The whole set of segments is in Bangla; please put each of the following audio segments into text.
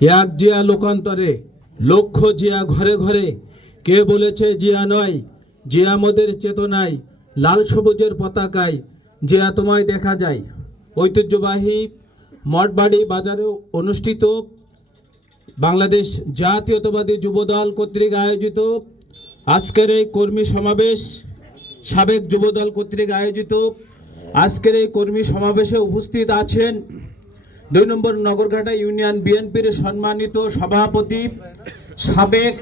এক জিয়া লোকান্তরে, লক্ষ জিয়া ঘরে ঘরে। কে বলেছে জিয়া নয়? জিয়া মোদের চেতনায়, লাল সবুজের পতাকায়, জিয়া তোমায় দেখা যায়। ঐতিহ্যবাহী মঠবাড়ি বাজারে অনুষ্ঠিত। বাংলাদেশ জাতীয়তাবাদী যুবদল কর্তৃক আয়োজিত। আজকের এই কর্মী সমাবেশ সাবেক যুবদল কর্তৃক আয়োজিত। আজকের এই কর্মী সমাবেশে উপস্থিত আছেন দুই নম্বর নগরঘাটা ইউনিয়ন বিএনপির সম্মানিত সভাপতি, সাবেক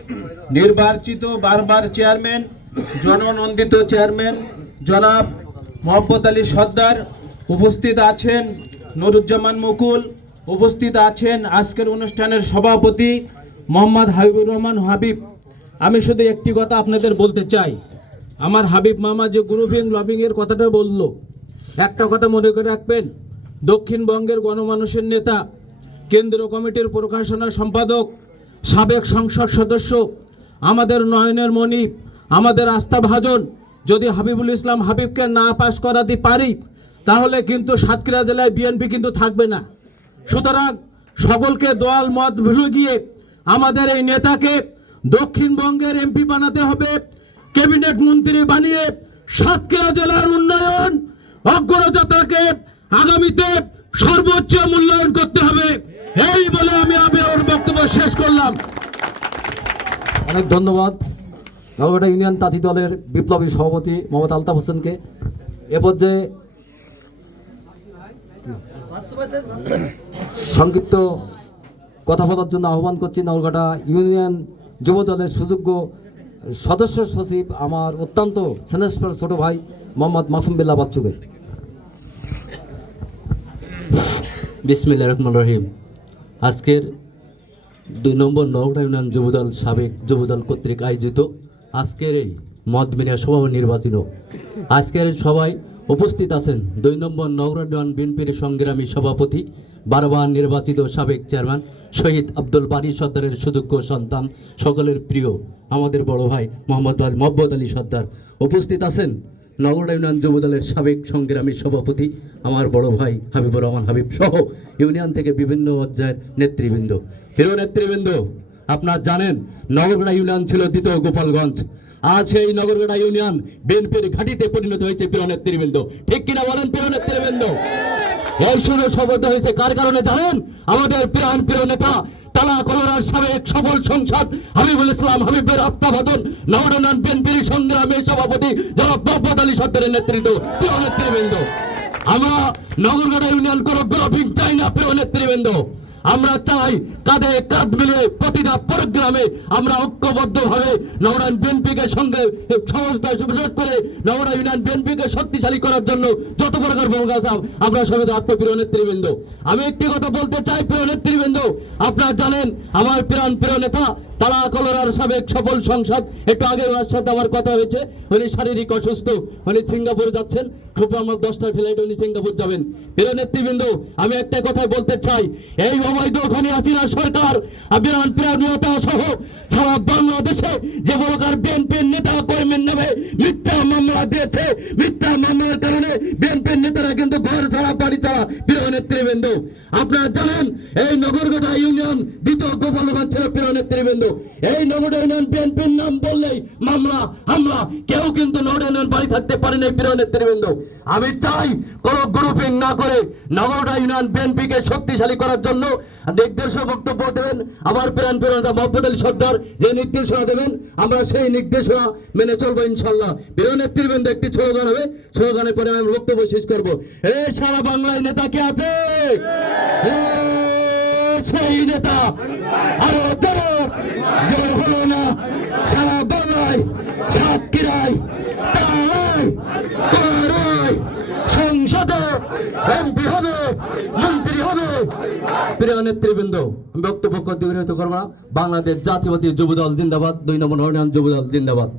নির্বাচিত বারবার চেয়ারম্যান, জননন্দিত চেয়ারম্যান, জনাব মোহাম্মদ আলী সর্দার উপস্থিত আছেন, নুরুজ্জামান মুকুল উপস্থিত আছেন, আজকের অনুষ্ঠানের সভাপতি মোহাম্মদ হাবিবুর রহমান হাবিব। আমি শুধু একটি কথা আপনাদের বলতে চাই। আমার হাবিব মামা যে গ্রুপিং লবিংয়ের কথাটা বলল, একটা কথা মনে করে রাখবেন দক্ষিণবঙ্গের গণমানুষের নেতা কেন্দ্র কমিটির প্রকাশনা সম্পাদক, সাবেক সংসদ সদস্য, আমাদের নয়নের মণি আমাদের আস্থাভাজন যদি হাবিবুল ইসলাম হাবিবকে না পাশ করাতে পারি, তাহলে কিন্তু সাতক্ষীরা জেলায় বিএনপি কিন্তু থাকবে না। সুতরাং সকলকে দল মত ভুলে গিয়ে আমাদের এই নেতাকে দক্ষিণবঙ্গের এমপি বানাতে হবে। ক্যাবিনেট মন্ত্রী বানিয়ে সাতক্ষীরা জেলার উন্নয়ন, অগ্রযাত্রাকে আগামীতে সর্বোচ্চ মূল্যায়ন করতে হবে। এই বলে আমি আমি আমার বক্তব্য শেষ করলাম। অনেক ধন্যবাদ। নলগড়া ইউনিয়ন তাঁতি দলের বিপ্লবী সভাপতি মোহাম্মদ আলতাফ হোসেনকে। এ পর্যায়ে সংক্ষিপ্ত কথা বলার জন্য আহ্বান করছি নলগাটা ইউনিয়ন যুব দলের সুযোগ্য সদস্য সচিব আমার অত্যন্ত স্নেহস্পর ছোট ভাই মোহাম্মদ মাসুম বিল্লা বাচ্চুকে। বিসমিল্লা রহমান রহিম। আজকের দুই নম্বর নগর ইউনিয়ন যুবদল সাবেক যুবদল কর্তৃক আয়োজিত আজকের এই মদ মিডিয়া সভা নির্বাচিত আজকের সবাই উপস্থিত আছেন দুই নম্বর নগর ইউনিয়ন বিএনপির সংগ্রামী সভাপতি, বারবার নির্বাচিত সাবেক চেয়ারম্যান শহীদ আব্দুল বারি সর্দারের সুযোগ্য সন্তান, সকলের প্রিয় আমাদের বড় ভাই মোহাম্মদ মহব্বত আলী সর্দার। উপস্থিত আছেন নগর ইউনিয়ন যুবদলের সাবেক সংগ্রামী সভাপতি আমার বড় ভাই হাবিবুর রহমান হাবিব সহ ইউনিয়ন থেকে বিভিন্ন পর্যায়ের নেতৃবৃন্দ। হিরো নেতৃবৃন্দ, আপনার জানেন নগরগড়া ইউনিয়ন ছিল দ্বিতীয় গোপালগঞ্জ। আজ সেই নগরগড়া ইউনিয়ন বিএনপির ঘাটিতে পরিণত হয়েছে প্রিয় নেতৃবৃন্দ। ঠিক কিনা বলেন প্রিয় নেতৃবৃন্দ? এই শুনে শপথ হয়েছে কার কারণে জানেন? আমাদের প্রাণ প্রিয় নেতা সাবেক সফল সংসদ। হাবিবুল ইসলাম, হাবিবের আস্থাভাজন নবরনান বিএনপির সংগ্রামের সভাপতি জনাব মোহাম্মদ আলী সত্তরের নেতৃত্ব, প্রিয় নেতৃবৃন্দ। আমরা নগরগড়া ইউনিয়ন কোনো গ্রফিং চাই না, প্রিয় নেতৃবৃন্দ। আমরা চাই কাঁধে কাঁধ মিলে প্রতিটা প্রোগ্রামে আমরা ঐক্যবদ্ধভাবে নবরায়ণ বিএনপিকে সঙ্গে সমস্ত করে নবরায়ণ ইউনিয়ন বিএনপিকে শক্তিশালী করার জন্য যত প্রকার ভূমিকা আছে, আমরা সবাই আত্মপ্রিয় নেতৃবৃন্দ। আমি একটি কথা বলতে চাই, প্রিয় নেতৃবৃন্দ, আপনারা জানেন আমার প্রাণ প্রিয় নেতা তালা কলরার সাবেক সফল সংসদ, একটু আগে ওনার সাথে আমার কথা হয়েছে। উনি শারীরিক অসুস্থ, উনি সিঙ্গাপুরে যাচ্ছেন। খুব আমার দশটার ফ্লাইটে উনি সিঙ্গাপুর যাবেন। প্রিয় নেতৃবৃন্দ, আমি একটা কথাই বলতে চাই। এই অবৈধ খনি হাসিনা সরকার, আবিরান প্রিয় নেতা সহ সারা বাংলাদেশে যে প্রকার বিএনপির নেতা কর্মীর নামে মিথ্যা মামলা দিয়েছে। মিথ্যা মামলার কারণে বিএনপির নেতারা কিন্তু ঘর ছাড়া, বাড়ি ছাড়া। প্রিয় নেতৃবৃন্দ, আপনারা জানেন এই নগরগোটা ইউনিয়ন দ্বিতীয় গোপালগঞ্জ ছিল প্রিয় নেতৃবৃন্দ এই নগর ইউনিয়ন বিএনপির নাম বললেই মামলা, হামলা, কেউ কিন্তু নগর ইউনিয়ন বাড়ি থাকতে পারে নাই প্রিয় নেতৃবৃন্দ আমি চাই কোন গ্রুপিং না করে নগরটা ইউনিয়ন বিএনপিকে শক্তিশালী করার জন্য নির্দেশ বক্তব্য দেবেন। আমার প্রাণ প্রেরণা মোহাম্মদ আলী সর্দার যে নির্দেশনা দেবেন, আমরা সেই নির্দেশনা মেনে চলবো ইনশাল্লাহ প্রিয় নেতৃবৃন্দ একটি স্লোগান হবে। স্লোগানের পরে আমি বক্তব্য শেষ করব। এ সারা বাংলায় নেতা কে আছে? নেতা আরও জোর হলো না। সারা বাংলায় সাতক্ষীরায় সংসদে এমপি হবে, মন্ত্রী হবে। প্রিয় নেতৃবৃন্দ, আমি বক্তব্য বিরত করব না। বাংলাদেশ জাতীয়বাদী যুবদল জিন্দাবাদ, দুই নম্বর হরিয়ান যুবদল জিন্দাবাদ।